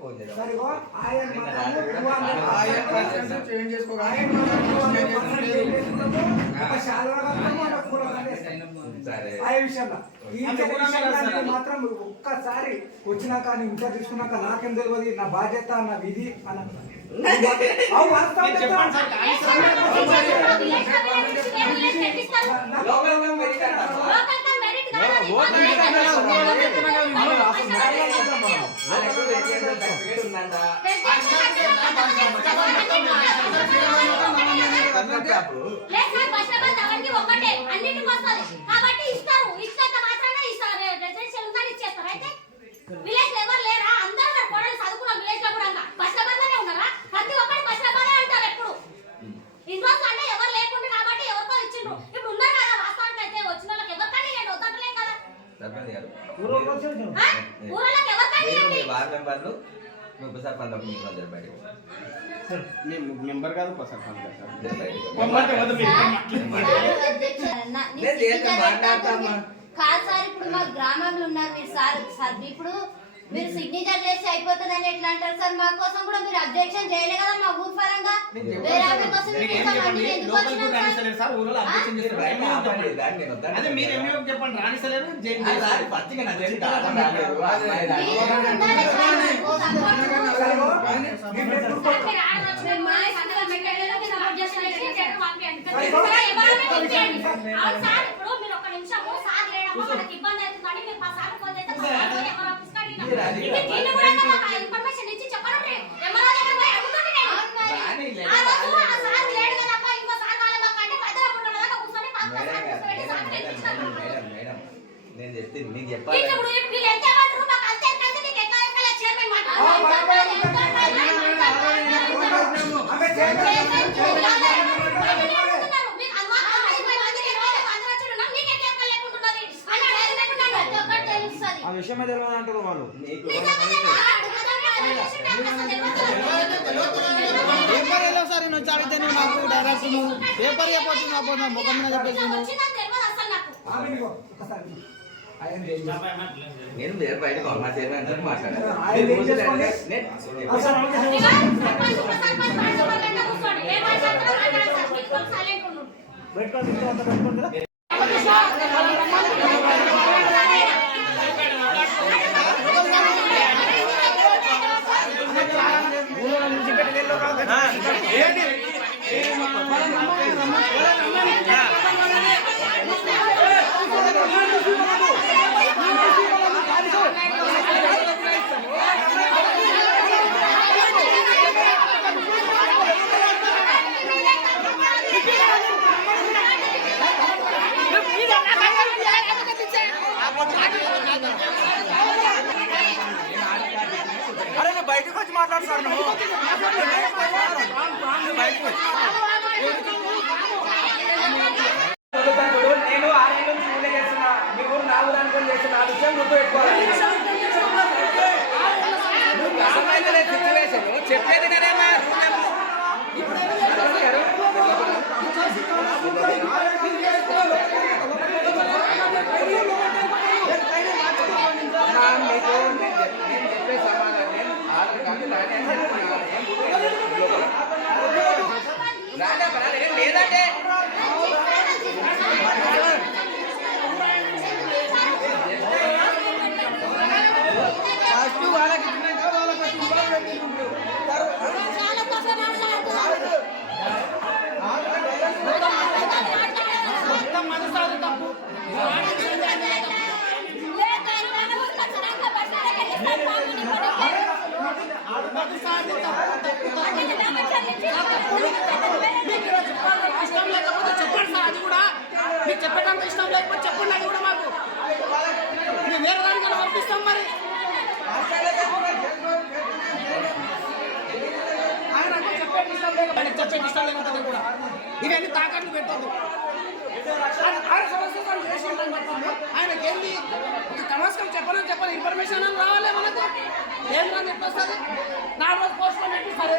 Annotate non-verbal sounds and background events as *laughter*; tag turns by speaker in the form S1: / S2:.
S1: Phone
S2: మాత్రం ఒక్కసారి వచ్చినాక నీ ఇంట్లో తీసుకున్నాక నాకేం తెలియదు నా బాధ్యత నా విధి అన్న *laughs*
S3: చెప్పండి
S4: విలేజ్ ఎవరు లేరా? అందరూ కోడలు చదువుకున్న విలేజ్లో కూడా బస్ బందనే ఉన్నారా? ప్రతి ఒక్కటి బస్ బందనే అంటారు ఎప్పుడు. రోజులు అంటే ఎవరు లేకుండా కాబట్టి ఎవరికో ఇచ్చిండ్రు. ఇప్పుడు ఉన్నారు కదా వాస్తవానికి అయితే వచ్చిన వాళ్ళకి ఎవరికైనా ఇవ్వండి వద్దట్లేం కదా.
S1: సర్పంచ్ గారు.
S4: ఆ? ఊరలోకి ఎవరికైనా
S1: మీరు
S4: ఇవ్వండి
S1: మీ వార్డ్ మెంబర్లు మీ ఉప సర్పంచ్ మీకు అందరు బయటకు
S3: మెంబర్ కాదు సర్పంచ్ కాదు సార్.
S5: ఇప్పుడు మా గ్రామంలో ఉన్నారు మీరు సార్ సార్ ఇప్పుడు మీరు సిగ్నేచర్ చేసి అయిపోతుందని ఎట్లా అంటారు సార్? మా కోసం కూడా మీరు అబ్జెక్షన్ చేయలే కదా మా ఊరు పరంగా. వేరే ఆమె కోసం
S3: చెప్పండి? రాణిస్తలేరు
S1: నేను చెప్తే మీకు చెప్పాలి
S4: ఇప్పుడు వీళ్ళు ఎంత ఏమంటారు? మాకు అంతే ఎక్కడైతే నీకు ఎట్లా ఎక్కలే చైర్మన్ మాట.
S2: ఆ, బరాబర్ ఉంది. ఆమె చేయలేదు.
S5: తెలుస్తుంది.
S6: ఆ విషయమే తెలియదు అంటారు వాళ్ళు
S1: నీకు
S6: పేపర్ సార్ నేను వచ్చి అడిగితే నువ్వు నాకు డైరెక్ట్ నువ్వు పేపర్ చెప్పొచ్చు ముఖం మీద చెప్పేసి నువ్వు
S2: ఆమె నీకు ఒక్కసారి ఆయన ఏం చేస్తాడు?
S1: నేను వేరే మాట్లాడాను? నేను-
S2: అసలు పెట్టుకోండి ఇంట్లో అంతా పెట్టుకోండి కదా.
S6: అరే నువ్వు బయటకు వచ్చి
S3: నేను ఆరేళ్ళ నుంచి ఊళ్ళో చేస్తున్నా మీ ఊరు నా అనుకుని చేస్తున్నా ఆ విషయం గుర్తు పెట్టుకోవాలి సిచ్యువేషన్ చెప్పేది నేనేమా
S7: ఇష్టం లేకపోతే చెప్పండి సార్ అది కూడా మీకు చెప్పడానికి ఇష్టం లేకపోతే చెప్పండి అది కూడా మాకు మేము వేరే దానికి పంపిస్తాం మరి ఆయన అంటే చెప్పేది ఇష్టం లేకపోతే కూడా ఇవన్నీ తాకట్లు పెట్టద్దు ఆయన ఆరు ఆయన ఏంది ఒక కమాస్కం చెప్పాలని చెప్పాలి ఇన్ఫర్మేషన్ రావాలి? మనకు ఏంటని చెప్పేస్తుంది నాలుగు రోజు పోస్ట్ పెట్టి సరే